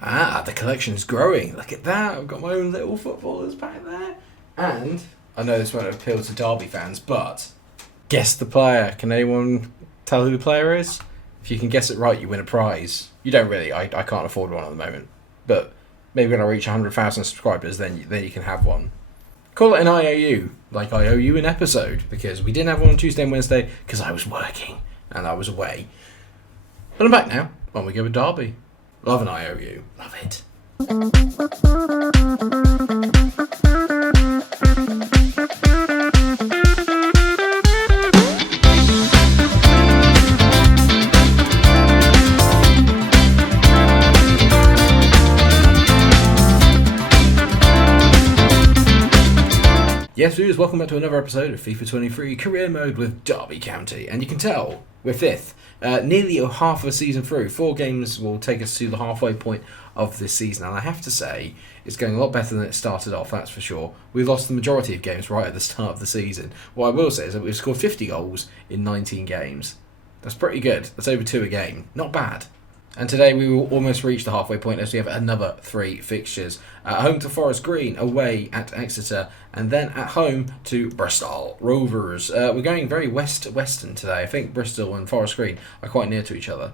Ah, the collection's growing. Look at that. I've got my own little footballers back there. And I know this won't appeal to Derby fans, but guess the player. Can anyone tell who the player is? If you can guess it right, you win a prize. You don't really. I can't afford one at the moment. But maybe when I reach 100,000 subscribers, then you can have one. Call it an IOU, like I owe you an episode, because we didn't have one on Tuesday and Wednesday because I was working and I was away. But I'm back now. On we go with Derby. Love an IOU. Love it. Yes, viewers, welcome back to another episode of FIFA 23 Career Mode with Derby County. And you can tell, we're fifth. Nearly half of a season through. 4 games will take us to the halfway point of this season. And I have to say, it's going a lot better than it started off, that's for sure. We lost the majority of games right at the start of the season. What I will say is that we've scored 50 goals in 19 games. That's pretty good. That's over 2 a game. Not bad. And today we will almost reach the halfway point as we have another 3 fixtures. At home to Forest Green, away at Exeter, and then at home to Bristol Rovers. We're going very western today. I think Bristol and Forest Green are quite near to each other.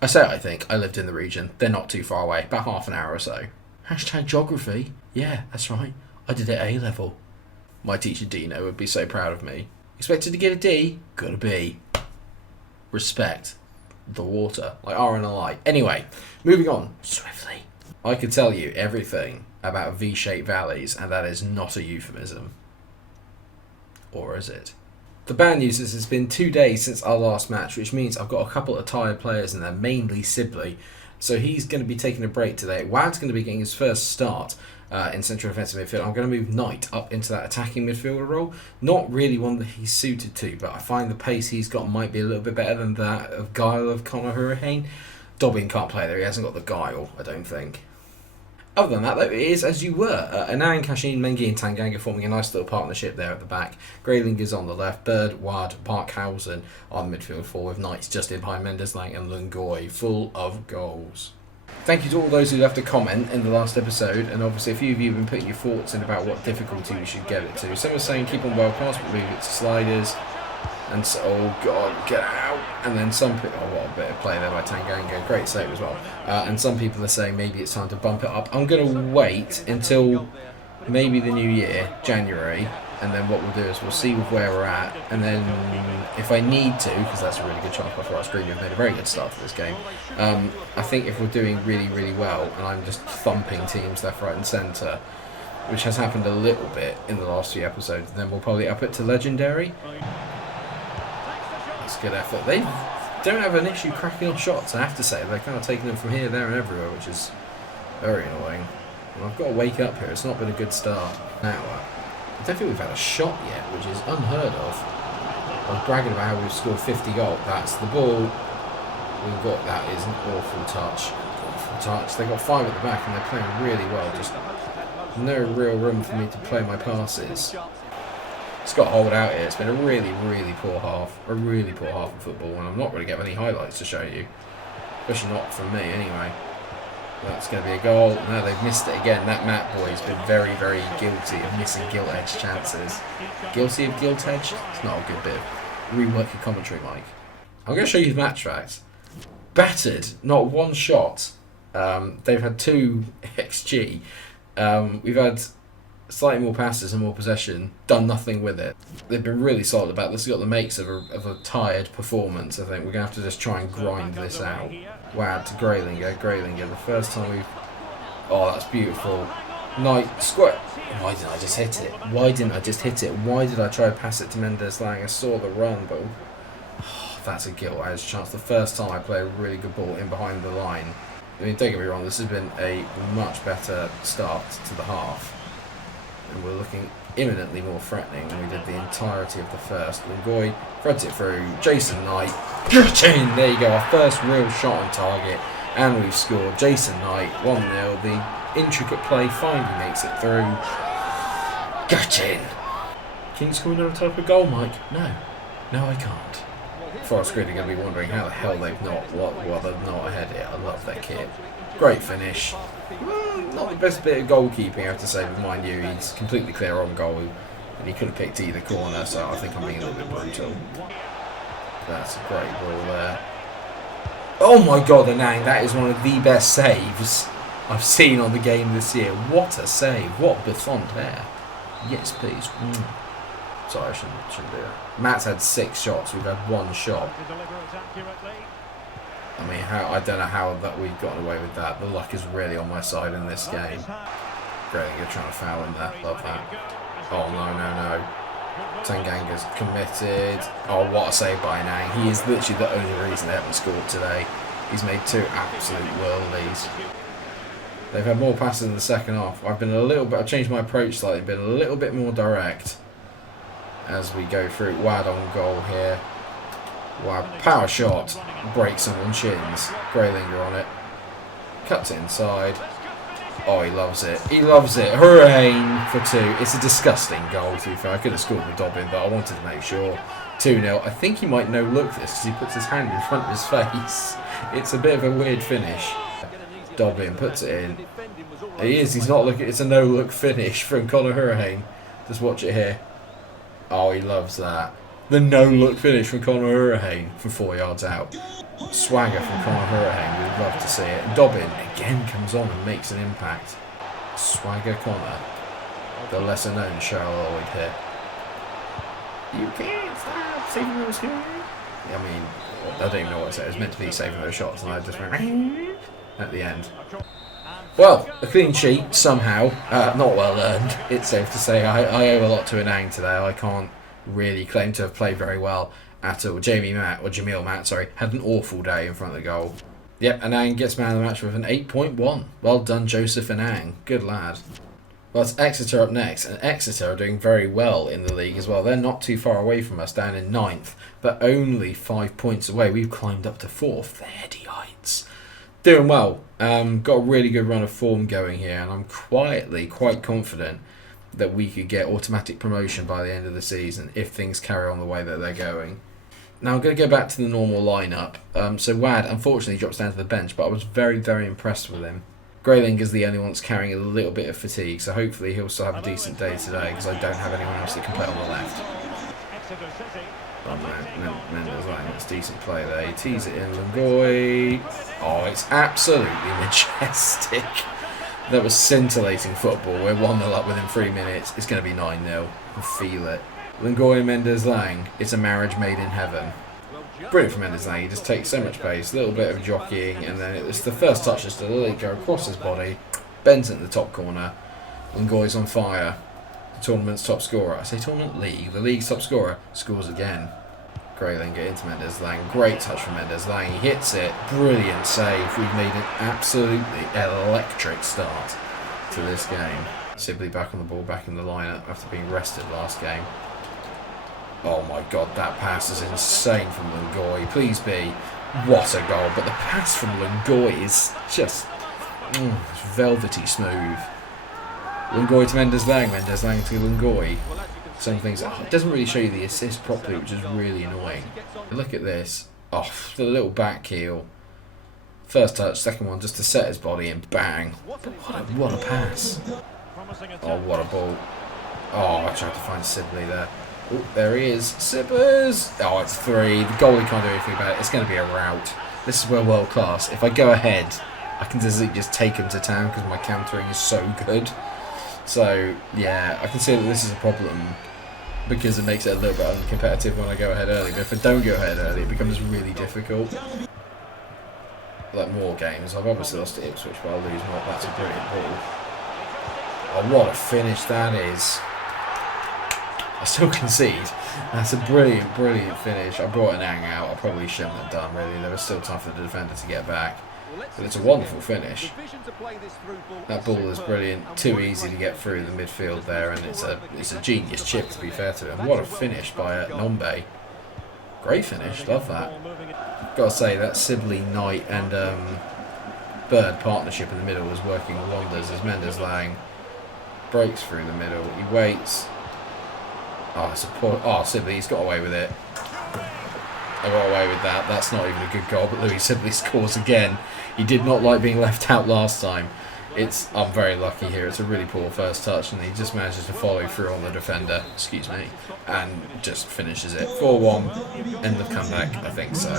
I think. I lived in the region. They're not too far away. About half an hour or so. Hashtag geography. Yeah, that's right. I did it at A-level. My teacher Dino would be so proud of me. Expected to get a D? Got a B. Respect. The water, like R and a light. Anyway, moving on swiftly. I could tell you everything about V-shaped valleys, and that is not a euphemism. Or is it? The bad news is it's been 2 days since our last match, which means I've got a couple of tired players in there, mainly Sibley. So he's going to be taking a break today. Wad's going to be getting his first start in central defensive midfield. I'm going to move Knight up into that attacking midfielder role. Not really one that he's suited to, but I find the pace he's got might be a little bit better than that of Guile of Conor Hurricane. Dobbin can't play there. He hasn't got the guile, I don't think. Other than that, though, it is as you were. Anand, Kashin, Mengi and Tanganga forming a nice little partnership there at the back. Grayling is on the left. Bird, Wad, Parkhausen on the midfield 4 with Knights just in behind Mendes-Lang and Lungoy, full of goals. Thank you to all those who left a comment in the last episode, and obviously a few of you have been putting your thoughts in about what difficulty we should get it to. Some are saying keep on well pass, but move it to sliders. And so, oh god, get out! And then some people, oh, what a bit of play there by Tanganga, great save as well. And some people are saying maybe it's time to bump it up. I'm going to wait until maybe the new year, January, and then what we'll do is we'll see where we're at, and then if I need to, because that's a really good chance by Forest Green, we've made a very good start to this game. I think if we're doing really, really well, and I'm just thumping teams left, right and centre, which has happened a little bit in the last few episodes, then we'll probably up it to Legendary. That's good effort. They don't have an issue cracking on shots, I have to say. They're kind of taking them from here, there and everywhere, which is very annoying. And I've got to wake up here. It's not been a good start. Now, I don't think we've had a shot yet, which is unheard of. I was bragging about how we've scored 50 goals. That's the ball. We've got that is an awful touch. Awful touch. They've got 5 at the back and they're playing really well. Just no real room for me to play my passes. It's got to hold out here. It's been a really, really poor half. A really poor half of football, and I'm not going to get any highlights to show you. Especially not from me, anyway. That's going to be a goal. No, they've missed it again. That Matt boy's been very, very guilty of missing gilt-edge chances. Guilty of gilt-edge? It's not a good bit. Rework your commentary, Mike. I'm going to show you the match facts. Battered, not one shot. They've had 2 XG. We've had slightly more passes and more possession. Done nothing with it. They've been really solid about this. Got the makes of a tired performance. I think we're going to have to just try and grind this out. Wow, to Graylinger. The first time we've... Oh, that's beautiful. Knight, square. Why didn't I just hit it? Why did I try to pass it to Mendes-Lang? I saw the run, but... Oh, that's a gilt edge chance. The first time I played a really good ball in behind the line. I mean, don't get me wrong, this has been a much better start to the half. And we're looking imminently more threatening than we did the entirety of the first. Lungoy threads it through. Jason Knight. There you go, our first real shot on target. And we've scored. Jason Knight, 1-0. The intricate play finally makes it through. Gutchin. Can you score another type of goal, Mike? No, I can't. Forest Green are going to be wondering how the hell they've not, they've not ahead here. I love their kit. Great finish. Not the best bit of goalkeeping, I have to say, but mind you, he's completely clear on goal. And he could have picked either corner, so I think I'm being a little bit brutal. That's a great ball there. Oh my god, Anang, that is one of the best saves I've seen on the game this year. What a save. What Buffon there. Yes, please. Sorry, I shouldn't do that. Matt's had 6 shots. We've had 1 shot. I mean, I don't know how that we've gotten away with that. The luck is really on my side in this game. Great, you're trying to foul in there. Love that. Oh, no. Tanganga's committed. Oh, what a save by Nang. He is literally the only reason they haven't scored today. He's made 2 absolute worldies. They've had more passes in the second half. I've changed my approach slightly, been a little bit more direct as we go through. Wad on goal here. Wow, power shot. Breaks someone's shins. Graylinger on it. Cuts it inside. Oh, he loves it. He loves it. Hooray for 2. It's a disgusting goal, to be fair. I could have scored with Dobbin, but I wanted to make sure. 2-0. I think he might no-look this because he puts his hand in front of his face. It's a bit of a weird finish. Dobbin puts it in. He is. He's not looking. It's a no-look finish from Conor Hurricane. Just watch it here. Oh, he loves that. The no-look finish from Conor Hurricane from 4 yards out. Swagger from Conor Hurricane. We'd love to see it. And Dobbin again comes on and makes an impact. Swagger Conor. The lesser-known Charles Lloyd here. You can't stop saving those shots. I mean, I don't even know what I said. It was meant to be saving those shots, and I just went at the end. Well, a clean sheet somehow. Not well earned. It's safe to say I owe a lot to Anang today. I can't really claim to have played very well at all. Jamil Matt, had an awful day in front of the goal. Yep, Anang gets man of the match with an 8.1. Well done, Joseph Anang. Good lad. Well, it's Exeter up next, and Exeter are doing very well in the league as well. They're not too far away from us, down in 9th, but only 5 points away. We've climbed up to 4th. The heady heights. Doing well. Got a really good run of form going here, and I'm quietly quite confident that we could get automatic promotion by the end of the season if things carry on the way that they're going. Now I'm going to go back to the normal lineup. So Wad unfortunately drops down to the bench, but I was very, very impressed with him. Grayling is the only one that's carrying a little bit of fatigue, so hopefully he'll still have a decent day today because I don't have anyone else that can play on the left. Mendes, that's decent play there. He tees it in. Lungoy. Oh, it's absolutely majestic. That was scintillating football. We're 1-0 up within 3 minutes. It's going to be 9-0. You can feel it. Lungoy Mendes Lang. It's a marriage made in heaven. Brilliant for Mendes Lang. He just takes so much pace. A little bit of jockeying, and then it's the first touch just to let it go across his body. Bends it in the top corner. Lungoy's on fire. The tournament's top scorer. I say tournament league. The league's top scorer scores again. Graylinger into Mendes Lang. Great touch from Mendes Lang. He hits it. Brilliant save. We've made an absolutely electric start to this game. Sibley back on the ball, back in the lineup after being rested last game. Oh my god, that pass is insane from Lungoy. Please be. What a goal. But the pass from Lungoy is just velvety smooth. Lungoy to Mendes Lang to Lungoy. Some things, it doesn't really show you the assist properly, which is really annoying. Look at this. Oh, the little back heel. First touch, second one just to set his body and bang. What a pass. Oh, what a ball. Oh, I tried to find Sibley there. Oh, there he is. Sippers. Oh, it's 3. The goalie can't do anything about it. It's going to be a rout. This is where world class. If I go ahead, I can just take him to town because my countering is so good. So, yeah, I can see that this is a problem because it makes it a little bit uncompetitive when I go ahead early. But if I don't go ahead early, it becomes really difficult. Like more games. I've obviously lost to Ipswich, but I'll lose more. That's a brilliant ball. Oh, what a finish that is. I still concede. That's a brilliant, brilliant finish. I brought an Ang out. I probably shouldn't have done, really. There was still time for the defender to get back. But it's a wonderful finish. That ball is brilliant. Too easy to get through the midfield there, and it's a genius chip, to be fair to him. What a finish by Nombe. Great finish. Love that. Gotta say, that Sibley, Knight and Bird partnership in the middle was working wonders as Mendes Lang breaks through the middle. He waits. Oh, it's a poor. Oh, Sibley, he's got away with it. I got away with that. That's not even a good goal, but Louis simply scores again. He did not like being left out last time. I'm very lucky here. It's a really poor first touch, and he just manages to follow through on the defender, excuse me, and just finishes it. 4-1, end of comeback, I think so.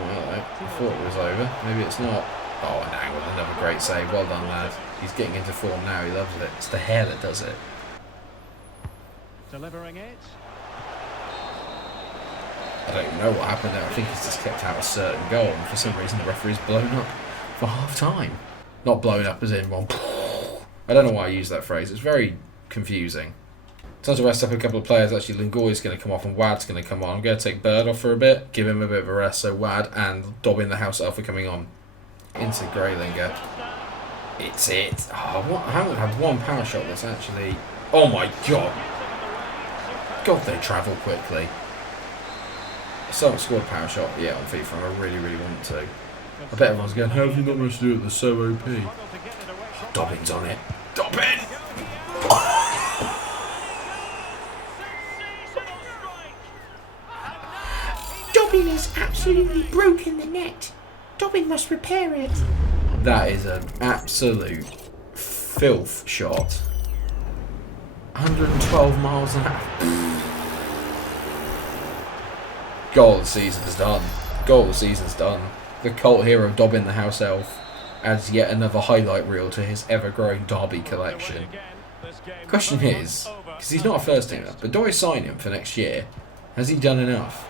Oh, I thought it was over. Maybe it's not. Oh, and Angle, another great save. Well done, lad. He's getting into form now. He loves it. It's the hair that does it. Delivering it. I don't even know what happened there. I think he's just kept out a certain goal, and for some reason the referee's blown up for half time. Not blown up as in one. I don't know why I use that phrase. It's very confusing. Time to rest up a couple of players. Actually, Lingoy's going to come off and Wad's going to come on. I'm going to take Bird off for a bit, give him a bit of a rest. So Wad and Dobbin the house elf are coming on. Into Graylinger. It's it. Oh, I haven't had one power shot that's actually... Oh my god. God, they travel quickly. I still haven't scored a power shot yet on FIFA, and I really, really want to. I bet everyone's going, how have you not managed to do it? They're so OP. Dobbin's on it. Dobbin! Dobbin has absolutely broken the net. Dobbin must repair it. That is an absolute filth shot. 112 miles an hour. Goal of the season's done. Goal of the season's done. The cult hero Dobbin the house elf adds yet another highlight reel to his ever-growing Derby collection. Question is, because he's not a first teamer, but do I sign him for next year? Has he done enough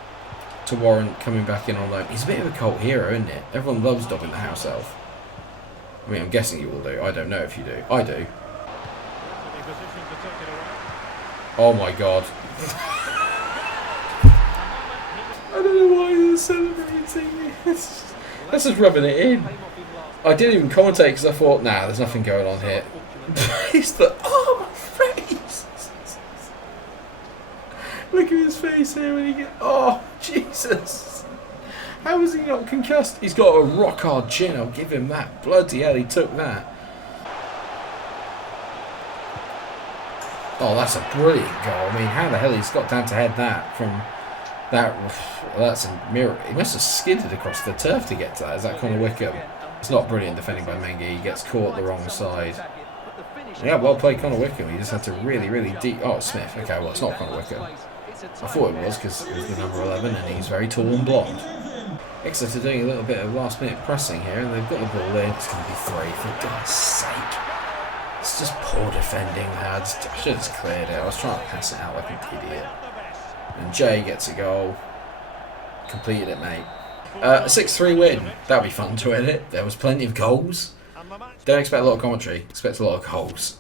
to warrant coming back in on loan? He's a bit of a cult hero, isn't it? Everyone loves Dobbin the house elf. I mean, I'm guessing you all do. I don't know if you do. I do. Oh my god. I don't know why he was celebrating this. That's just rubbing it in. I didn't even commentate because I thought, nah, there's nothing going on here. It's the... Oh, my face! Look at his face here when he gets... Oh, Jesus! How is he not concussed? He's got a rock-hard chin, I'll give him that. Bloody hell, he took that. Oh, that's a brilliant goal. I mean, how the hell he's got down to head that from... That's a mirror. He must have skidded across the turf to get to that. Is that Connor Wickham? It's not brilliant defending by Mengi. He gets caught the wrong side. Yeah, well played Connor Wickham. He just had to really, really deep... Oh, Smith. Okay, well, it's not Connor Wickham. I thought it was because it was the number 11 and he's very tall and blonde. Exeter doing a little bit of last-minute pressing here, and they've got the ball in. It's going to be 3, for God's sake. It's just poor defending, lads. I should have just cleared it. I was trying to pass it out like an idiot. And Jay gets a goal. Completed it, mate. A 6-3 win. That'll be fun to edit. There was plenty of goals. Don't expect a lot of commentary. Expect a lot of goals.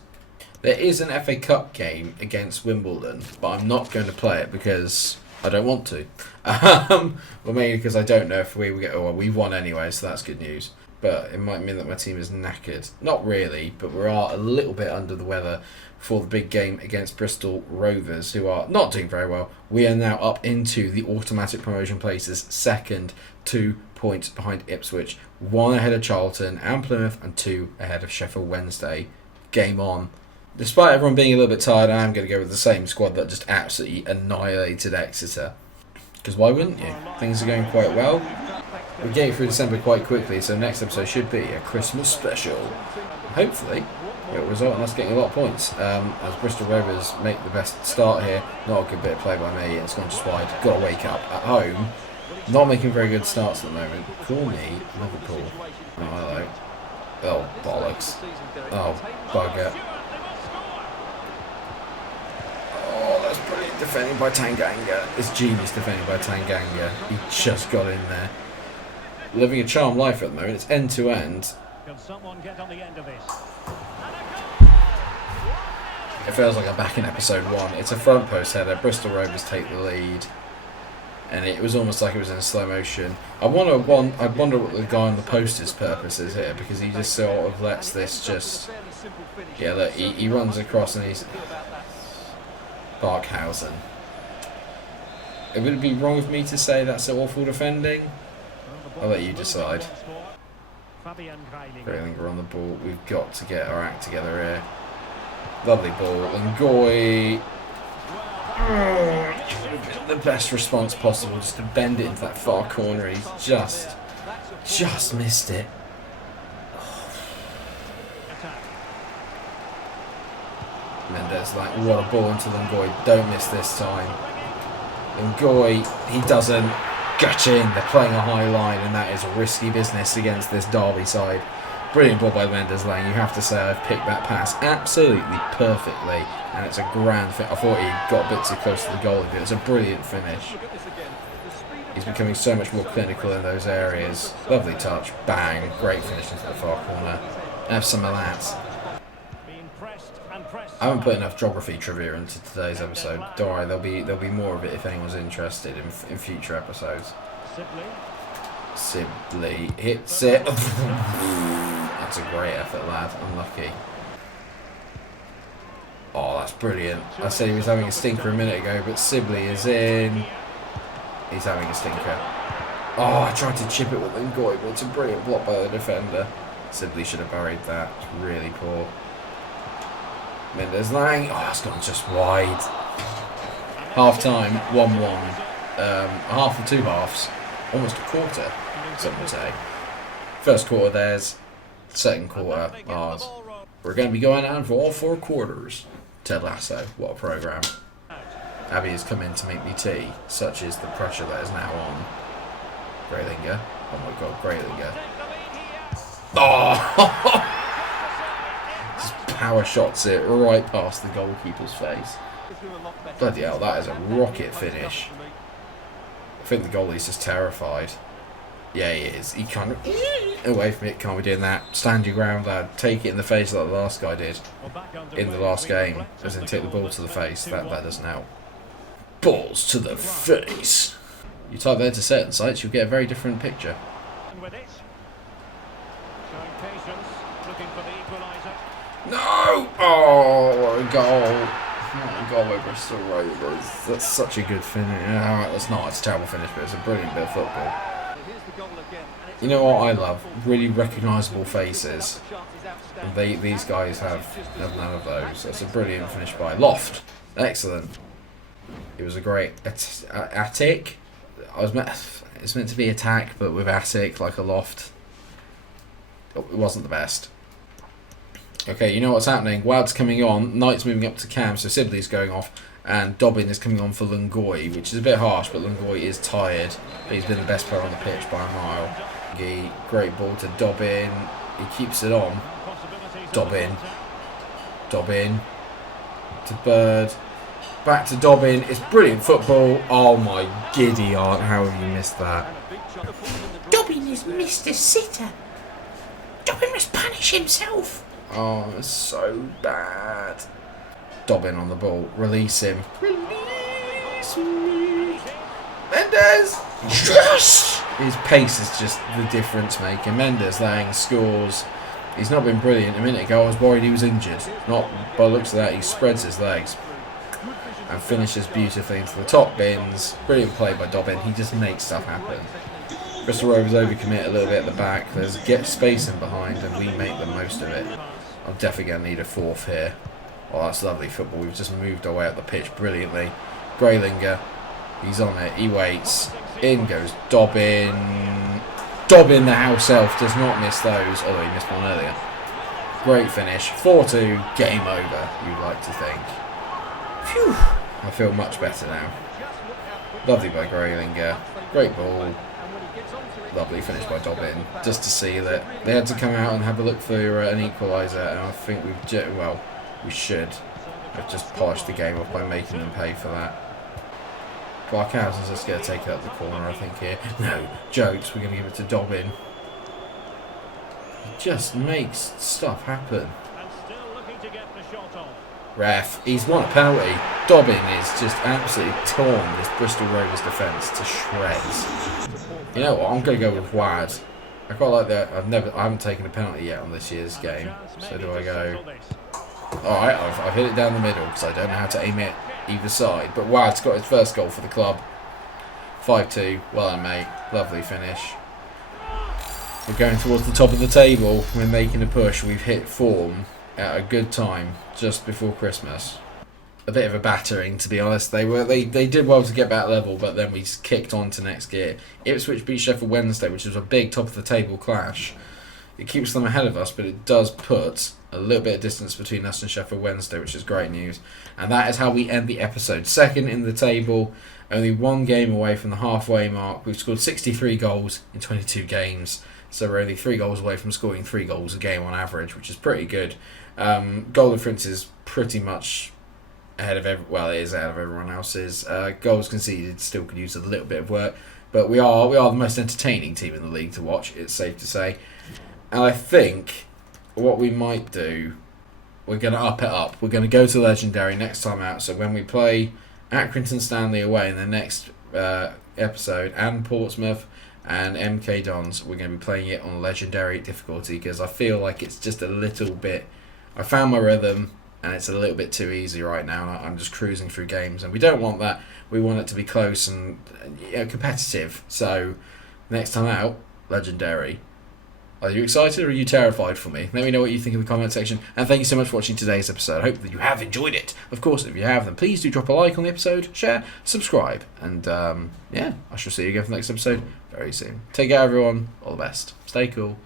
There is an FA Cup game against Wimbledon, but I'm not going to play it because I don't want to. Well, mainly because I don't know if we will get... Oh, well, we won anyway, so that's good news. But it might mean that my team is knackered. Not really, but we are a little bit under the weather for the big game against Bristol Rovers, who are not doing very well. We are now up into the automatic promotion places, second, 2 points behind Ipswich, 1 ahead of Charlton and Plymouth, and 2 ahead of Sheffield Wednesday. Game on. Despite everyone being a little bit tired, I am going to go with the same squad that just absolutely annihilated Exeter. Because why wouldn't you? Things are going quite well. We're getting through December quite quickly, so next episode should be a Christmas special. Hopefully, it will result in us getting a lot of points. As Bristol Rovers make the best start here. Not a good bit of play by me, it's gone just wide. Got to wake up at home. Not making very good starts at the moment. Call me Liverpool. Oh, hello. Oh, bollocks. Oh, bugger. Oh, that's brilliant defending by Tanganga. It's genius defending by Tanganga. He just got in there. Living a charmed life at the moment. It's end to end. Can someone get on the end of this? It feels like I'm back in episode 1. It's a front post header. Bristol Rovers take the lead. And it was almost like it was in slow motion. I wonder what the guy on the poster's purpose is here, because he just sort of lets this just... Yeah, look, he runs across and he's... Barkhausen. Would it be wrong of me to say that's awful defending? I'll let you decide. Graylinger on the ball. We've got to get our act together here. Lovely ball. And Goy. would have been the best response possible, just to bend it into that far corner. He's just missed it. Mendes, like, what a ball into Lungoy. Don't miss this time. Lungoy, he doesn't. Gutchin, they're playing a high line, and that is risky business against this Derby side. Brilliant ball by Mendes Lang. You have to say I've picked that pass absolutely perfectly, and it's a grand fit. I thought he got a bit too close to the goalie, but it's a brilliant finish. He's becoming so much more clinical in those areas. Lovely touch, bang, great finish into the far corner. Have some of that. I haven't put enough geography trivia into today's episode. Don't worry, there'll be more of it if anyone's interested in future episodes. Sibley hits it. That's a great effort, lad. Unlucky. Oh, that's brilliant. I said he was having a stinker a minute ago, but Sibley is in. He's having a stinker. Oh, I tried to chip it with Ngoy, but it's a brilliant block by the defender. Sibley should have buried that. It's really poor. Mendes Lang. Oh, it's gone just wide. Half time, 1-1. Half of two halves. Almost a quarter, some would say. First quarter theirs. Second quarter ours. We're going to be going on for all 4 quarters. Ted Lasso, what a programme. Abby has come in to make me tea. Such is the pressure that is now on. Graylinger. Oh my god, Graylinger. Oh! Just power shots it right past the goalkeeper's face. Bloody hell, that is a rocket finish. I think the goalie's just terrified. Yeah, he is. He kind of away from it. Can't be doing that. Stand your ground, lad. Take it in the face like the last guy did in the last game. As in take the ball to the face. That doesn't help. Balls to the face. You type that into certain sites, you'll get a very different picture. No! Oh, what a goal. What a goal by Bristol Rovers. That's such a good finish. That's not. It's a terrible finish, but it's a brilliant bit of football. You know what I love? Really recognisable faces. And these guys have none of those. That's a brilliant finish by Loft. Excellent. It was a great attic. It's meant to be attack, but with attic like a loft. It wasn't the best. Okay, you know what's happening. Wad's coming on. Knight's moving up to Cam, so Sibley's going off. And Dobbin is coming on for Lungoy, which is a bit harsh, but Lungoy is tired. But he's been the best player on the pitch by a mile. Great ball to Dobbin. He keeps it on. Dobbin to Bird. Back to Dobbin. It's brilliant football. Oh my giddy aunt, how have you missed that? Dobbin has missed a sitter. Dobbin must punish himself. Oh, it's so bad. Dobbin on the ball. Release him. Release me. Mendes! Yes! His pace is just the difference maker. Mendes Lang scores. He's not been brilliant a minute ago. I was worried he was injured. Not by the looks of that. He spreads his legs and finishes beautifully into the top bins. Brilliant play by Dobbin. He just makes stuff happen. Bristol Rovers overcommit a little bit at the back. There's space in behind, and we make the most of it. I'm definitely going to need a fourth here. Oh, that's lovely football. We've just moved our way up the pitch brilliantly. Graylinger, he's on it. He waits. In goes Dobbin. Dobbin, the house elf, does not miss those. Although he missed one earlier. Great finish. 4-2. Game over, you'd like to think. Phew. I feel much better now. Lovely by Graylinger. Great ball. Lovely finish by Dobbin. Just to see that they had to come out and have a look for an equaliser, and I think we should have just polished the game off by making them pay for that. Barkhausen's just going to take it up the corner, I think, here. No, jokes. We're going to give it to Dobbin. He just makes stuff happen. Ref, he's won a penalty. Dobbin is just absolutely torn this Bristol Rovers defence to shreds. You know what? I'm going to go with Wad. I quite like that. I haven't taken a penalty yet on this year's game. So do I go? All right, I've hit it down the middle because I don't know how to aim it either side. But Wad's got his first goal for the club. 5-2. Well done, mate. Lovely finish. We're going towards the top of the table. We're making a push. We've hit form at a good time just before Christmas. a bit of a battering, to be honest. They did well to get back level, but then we kicked on to next gear. Ipswich beat Sheffield Wednesday, which was a big top of the table clash. It keeps them ahead of us, but it does put a little bit of distance between us and Sheffield Wednesday, which is great news. And that is how we end the episode. Second in the table, only one game away from the halfway mark. We've scored 63 goals in 22 games, so we're only 3 goals away from scoring 3 goals a game on average, which is pretty good. Goal difference is pretty much ahead of it is ahead of everyone else's. Goals conceded still could use a little bit of work, but we are the most entertaining team in the league to watch, it's safe to say. And I think what we might do, we're going to up it up. We're going to go to Legendary next time out. So when we play Accrington Stanley away in the next episode, and Portsmouth and MK Dons, we're going to be playing it on Legendary difficulty, because I feel like it's just a little bit... I found my rhythm, and it's a little bit too easy right now. And I'm just cruising through games, and we don't want that. We want it to be close and competitive. So next time out, Legendary. Are you excited or are you terrified for me? Let me know what you think in the comment section. And thank you so much for watching today's episode. I hope that you have enjoyed it. Of course, if you have, then please do drop a like on the episode, share, subscribe. And I shall see you again for the next episode very soon. Take care, everyone. All the best. Stay cool.